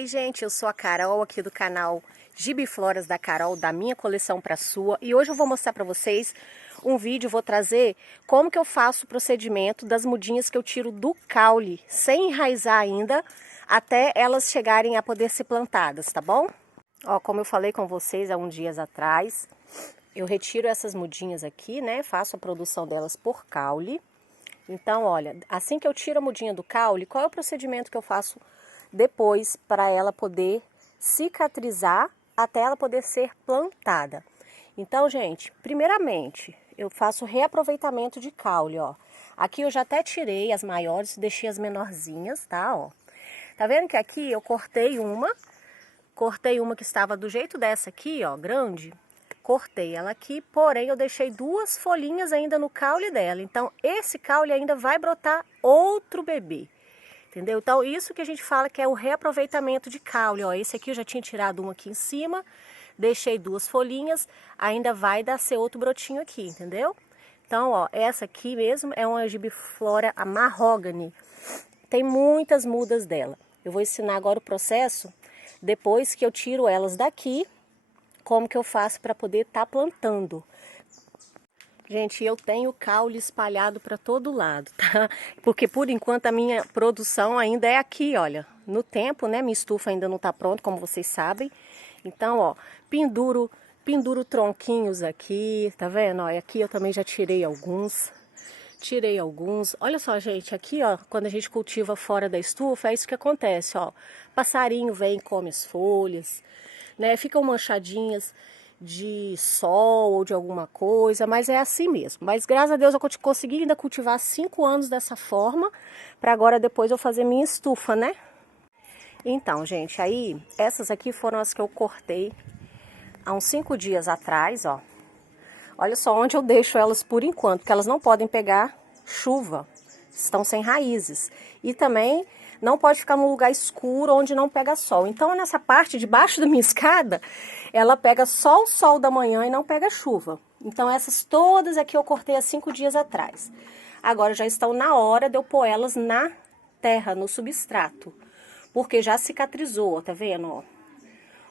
Ei, gente, eu sou a Carol aqui do canal Gibifloras da Carol, da minha coleção para sua. E hoje eu vou mostrar para vocês um vídeo, vou trazer como que eu faço o procedimento das mudinhas que eu tiro do caule, sem enraizar ainda, até elas chegarem a poder ser plantadas, tá bom? Ó, como eu falei com vocês há uns dias atrás, eu retiro essas mudinhas aqui, né? Faço a produção delas por caule. Então, olha, assim que eu tiro a mudinha do caule, qual é o procedimento que eu faço depois para ela poder cicatrizar até ela poder ser plantada? Então, gente, primeiramente, eu faço reaproveitamento de caule, ó. Aqui eu já até tirei as maiores, deixei as menorzinhas, tá, ó. Tá vendo que aqui eu cortei uma que estava do jeito dessa aqui, ó, grande. Cortei ela aqui, porém eu deixei duas folhinhas ainda no caule dela. Então, esse caule ainda vai brotar outro bebê. Entendeu? Então, isso que a gente fala que é o reaproveitamento de caule. Ó, esse aqui eu já tinha tirado uma aqui em cima, deixei duas folhinhas, ainda vai ser outro brotinho aqui, entendeu? Então, ó, essa aqui mesmo é uma gibiflora a mahogany. Tem muitas mudas dela. Eu vou ensinar agora o processo, depois que eu tiro elas daqui, como que eu faço para poder estar plantando. Gente, eu tenho caule espalhado para todo lado, tá? Porque por enquanto a minha produção ainda é aqui, olha. No tempo, né? Minha estufa ainda não tá pronta, como vocês sabem. Então, ó, penduro tronquinhos aqui, tá vendo? Ó, e aqui eu também já tirei alguns. Olha só, gente, aqui, ó, quando a gente cultiva fora da estufa, é isso que acontece, ó. Passarinho vem e come as folhas, né? Ficam manchadinhas de sol ou de alguma coisa, mas é assim mesmo. Mas graças a Deus eu consegui ainda cultivar 5 anos dessa forma, para agora depois eu fazer minha estufa, né? Então, gente, aí essas aqui foram as que eu cortei há uns 5 dias atrás, ó. Olha só onde eu deixo elas por enquanto, porque elas não podem pegar chuva, estão sem raízes. E também não pode ficar num lugar escuro onde não pega sol. Então, nessa parte de baixo da minha escada, ela pega só o sol da manhã e não pega chuva. Então, essas todas aqui eu cortei há 5 dias atrás. Agora já estão na hora de eu pôr elas na terra, no substrato. Porque já cicatrizou, tá vendo, ó?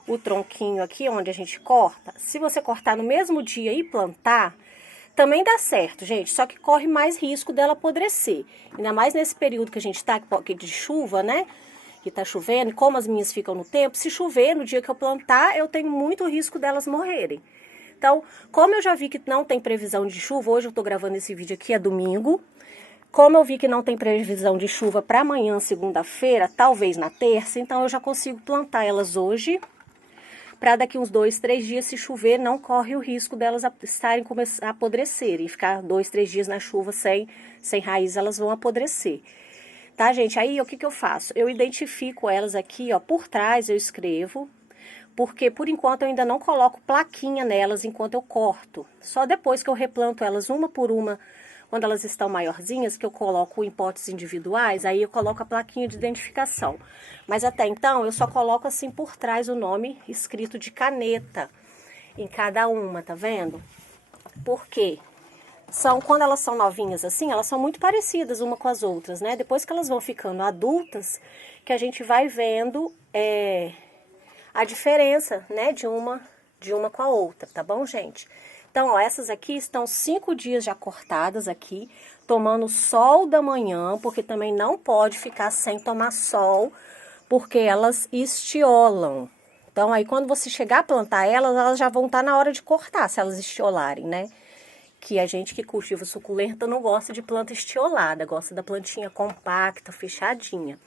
O tronquinho aqui onde a gente corta, se você cortar no mesmo dia e plantar, também dá certo, gente, só que corre mais risco dela apodrecer. Ainda mais nesse período que a gente tá de chuva, né? Que tá chovendo, e como as minhas ficam no tempo, se chover no dia que eu plantar, eu tenho muito risco delas morrerem. Então, como eu já vi que não tem previsão de chuva, hoje eu tô gravando esse vídeo aqui, é domingo. Como eu vi que não tem previsão de chuva para amanhã, segunda-feira, talvez na terça, então eu já consigo plantar elas hoje. Para daqui uns 2, 3 dias, se chover, não corre o risco delas estarem a apodrecer. E ficar 2, 3 dias na chuva sem raiz, elas vão apodrecer. Tá, gente? Aí, o que eu faço? Eu identifico elas aqui, ó, por trás eu escrevo. Porque, por enquanto, eu ainda não coloco plaquinha nelas enquanto eu corto. Só depois que eu replanto elas uma por uma, quando elas estão maiorzinhas, que eu coloco em potes individuais, aí eu coloco a plaquinha de identificação. Mas até então, eu só coloco assim por trás o nome escrito de caneta em cada uma, tá vendo? Por quê? Quando elas são novinhas assim, elas são muito parecidas uma com as outras, né? Depois que elas vão ficando adultas, que a gente vai vendo a diferença, né, de uma com a outra, tá bom, gente? Então, ó, essas aqui estão 5 dias já cortadas aqui, tomando sol da manhã, porque também não pode ficar sem tomar sol, porque elas estiolam. Então, aí quando você chegar a plantar elas já vão estar na hora de cortar, se elas estiolarem, né? Que a gente que cultiva suculenta não gosta de planta estiolada, gosta da plantinha compacta, fechadinha.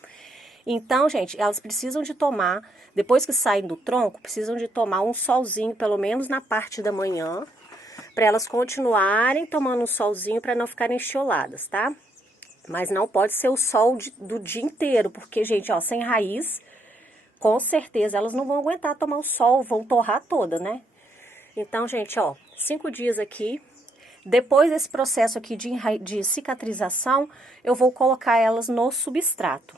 Então, gente, elas precisam de tomar, depois que saem do tronco, precisam de tomar um solzinho, pelo menos na parte da manhã, para elas continuarem tomando um solzinho para não ficarem estioladas, tá? Mas não pode ser o sol do dia inteiro, porque, gente, ó, sem raiz, com certeza elas não vão aguentar tomar o sol, vão torrar toda, né? Então, gente, ó, 5 dias aqui. Depois desse processo aqui de cicatrização, eu vou colocar elas no substrato.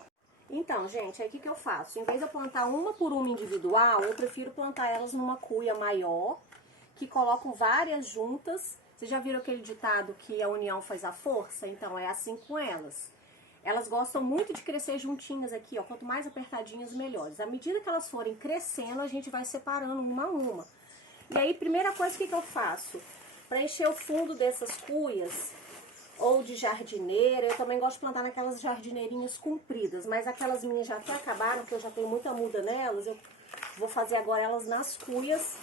Então, gente, aí o que eu faço? Em vez de eu plantar uma por uma individual, eu prefiro plantar elas numa cuia maior, que colocam várias juntas. Vocês já viram aquele ditado que a união faz a força? Então, é assim com elas. elas gostam muito de crescer juntinhas aqui, ó. Quanto mais apertadinhas, melhores. À medida que elas forem crescendo, a gente vai separando uma a uma. E aí, primeira coisa, o que eu faço? Para encher o fundo dessas cuias, ou de jardineira, eu também gosto de plantar naquelas jardineirinhas compridas, mas aquelas minhas já até acabaram, que eu já tenho muita muda nelas, eu vou fazer agora elas nas cuias,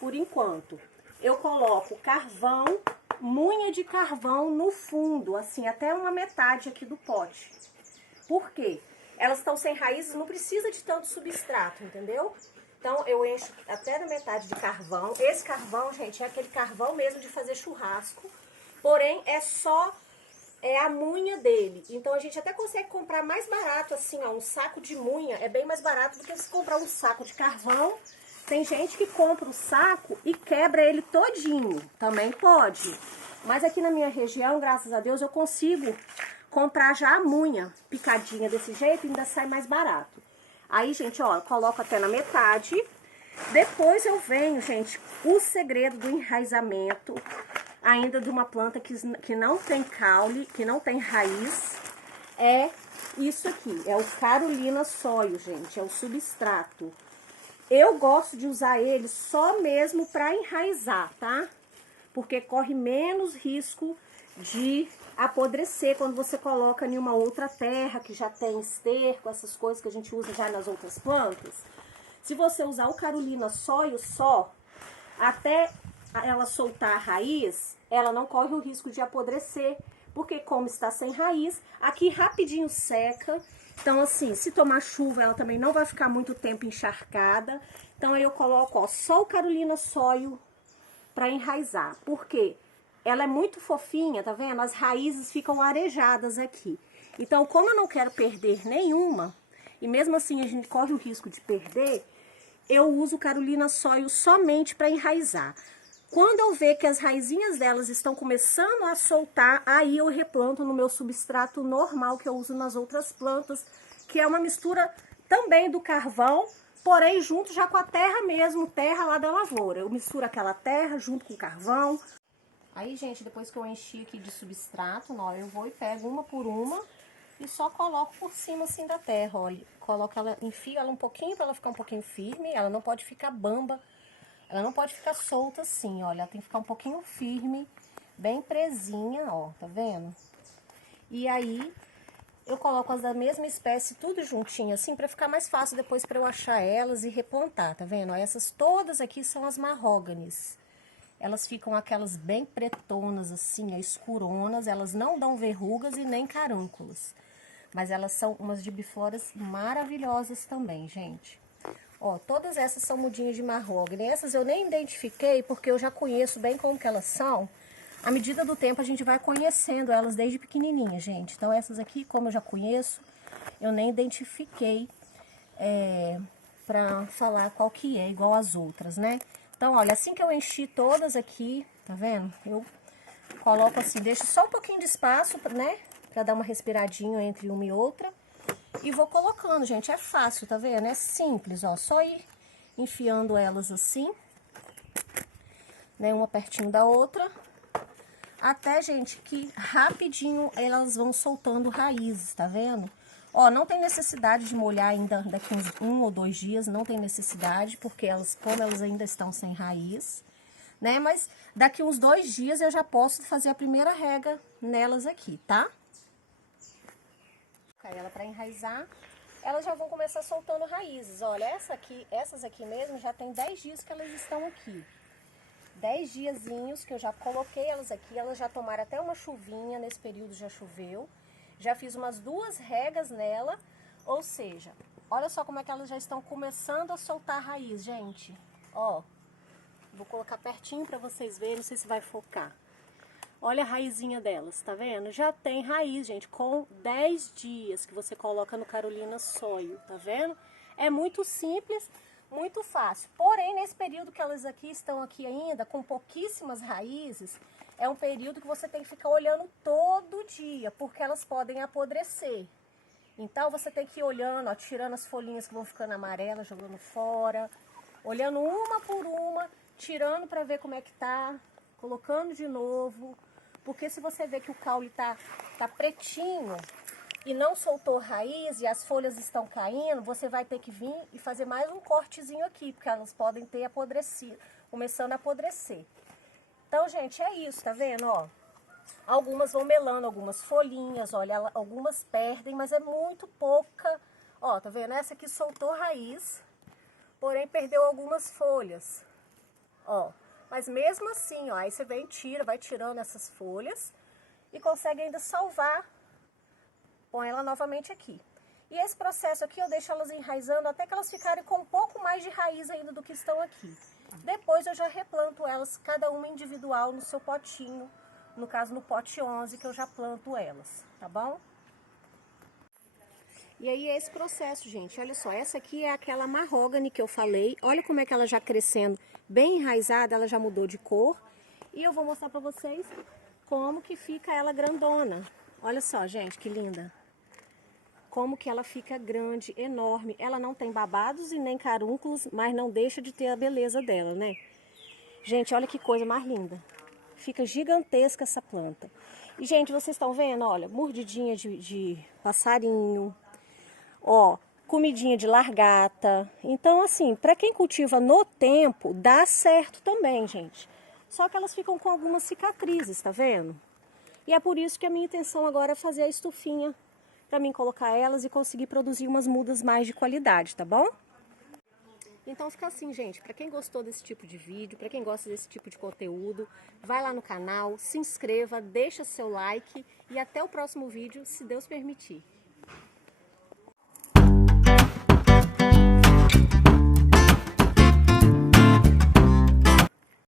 por enquanto. Eu coloco carvão, munha de carvão no fundo, assim, até uma metade aqui do pote. Por quê? Elas estão sem raízes, não precisa de tanto substrato, entendeu? Então, eu encho até na metade de carvão. Esse carvão, gente, é aquele carvão mesmo de fazer churrasco. Porém, é a munha dele. Então, a gente até consegue comprar mais barato, assim, ó. Um saco de munha é bem mais barato do que se comprar um saco de carvão. Tem gente que compra o saco e quebra ele todinho. Também pode. Mas aqui na minha região, graças a Deus, eu consigo comprar já a munha picadinha desse jeito e ainda sai mais barato. Aí, gente, ó, eu coloco até na metade. Depois eu venho, gente, o segredo do enraizamento, ainda de uma planta que não tem caule, que não tem raiz, é isso aqui. É o Carolina Soil, gente, é o substrato. Eu gosto de usar ele só mesmo para enraizar, tá? Porque corre menos risco de apodrecer quando você coloca em uma outra terra que já tem esterco, essas coisas que a gente usa já nas outras plantas. Se você usar o Carolina Soil só, até ela soltar a raiz, ela não corre o risco de apodrecer, porque como está sem raiz, aqui rapidinho seca. Então assim, se tomar chuva, ela também não vai ficar muito tempo encharcada. Então aí eu coloco, ó, só o Carolina Soil para enraizar. Por quê? Ela é muito fofinha, tá vendo? As raízes ficam arejadas aqui. Então, como eu não quero perder nenhuma, e mesmo assim a gente corre o risco de perder, eu uso Carolina Soil somente para enraizar. Quando eu ver que as raizinhas delas estão começando a soltar, aí eu replanto no meu substrato normal que eu uso nas outras plantas, que é uma mistura também do carvão, porém junto já com a terra mesmo, terra lá da lavoura. Eu misturo aquela terra junto com o carvão. Aí, gente, depois que eu enchi aqui de substrato, ó, eu vou e pego uma por uma e só coloco por cima assim da terra, olha. Coloco ela, enfio ela um pouquinho para ela ficar um pouquinho firme, ela não pode ficar bamba, ela não pode ficar solta assim, olha, ela tem que ficar um pouquinho firme, bem presinha, ó, tá vendo? E aí, eu coloco as da mesma espécie tudo juntinho assim, para ficar mais fácil depois para eu achar elas e replantar, tá vendo? Ó, essas todas aqui são as marróganes. Elas ficam aquelas bem pretonas assim, escuronas, elas não dão verrugas e nem carúnculas. Mas elas são umas gibifloras maravilhosas também, gente. Ó, todas essas são mudinhas de marrógane. Essas eu nem identifiquei porque eu já conheço bem como que elas são. À medida do tempo a gente vai conhecendo elas desde pequenininha, gente. Então essas aqui, como eu já conheço, eu nem identifiquei pra falar qual que é, igual as outras, né? Então, olha, assim que eu enchi todas aqui, tá vendo? Eu coloco assim, deixo só um pouquinho de espaço, né? Pra dar uma respiradinha entre uma e outra. E vou colocando, gente, é fácil, tá vendo? É simples, ó, só ir enfiando elas assim, né? Uma pertinho da outra. Até, gente, que rapidinho elas vão soltando raízes, tá vendo? Ó, não tem necessidade de molhar ainda daqui uns 1 ou 2 dias, não tem necessidade, porque elas, como elas ainda estão sem raiz, né? Mas daqui uns 2 dias eu já posso fazer a primeira rega nelas aqui, tá? Ela para enraizar, elas já vão começar soltando raízes. Olha, essas aqui mesmo já tem 10 dias que elas estão aqui. 10 diazinhos que eu já coloquei elas aqui, elas já tomaram até uma chuvinha, nesse período já choveu. Já fiz umas 2 regas nela, ou seja, olha só como é que elas já estão começando a soltar raiz, gente. Ó, vou colocar pertinho para vocês verem, não sei se vai focar. Olha a raizinha delas, tá vendo? Já tem raiz, gente, com 10 dias que você coloca no Carolina Soil, tá vendo? É muito simples, muito fácil. Porém, nesse período que elas aqui estão aqui ainda, com pouquíssimas raízes, é um período que você tem que ficar olhando todo dia, porque elas podem apodrecer. Então, você tem que ir olhando, ó, tirando as folhinhas que vão ficando amarelas, jogando fora, olhando uma por uma, tirando para ver como é que tá, colocando de novo. Porque se você vê que o caule tá pretinho, e não soltou raiz e as folhas estão caindo, você vai ter que vir e fazer mais um cortezinho aqui, porque elas podem ter apodrecido, começando a apodrecer. Então, gente, é isso, tá vendo, ó? Algumas vão melando, algumas folhinhas, olha, algumas perdem, mas é muito pouca. Ó, tá vendo? Essa aqui soltou raiz, porém perdeu algumas folhas, ó. Mas mesmo assim, ó, aí você vem e vai tirando essas folhas e consegue ainda salvar. Põe ela novamente aqui. E esse processo aqui eu deixo elas enraizando até que elas ficarem com um pouco mais de raiz ainda do que estão aqui. Depois eu já replanto elas, cada uma individual no seu potinho, no caso no pote 11 que eu já planto elas, tá bom? E aí é esse processo, gente, olha só, essa aqui é aquela mahogany que eu falei, olha como é que ela já crescendo bem enraizada, ela já mudou de cor. E eu vou mostrar pra vocês como que fica ela grandona. Olha só, gente, que linda. Como que ela fica grande, enorme. Ela não tem babados e nem carúnculos, mas não deixa de ter a beleza dela, né? Gente, olha que coisa mais linda. Fica gigantesca essa planta. E, gente, vocês estão vendo? Olha, mordidinha de passarinho. Ó, comidinha de largata. Então, assim, para quem cultiva no tempo, dá certo também, gente. Só que elas ficam com algumas cicatrizes, tá vendo? E é por isso que a minha intenção agora é fazer a estufinha para mim colocar elas e conseguir produzir umas mudas mais de qualidade, tá bom? Então fica assim, gente, para quem gostou desse tipo de vídeo, para quem gosta desse tipo de conteúdo, vai lá no canal, se inscreva, deixa seu like e até o próximo vídeo, se Deus permitir.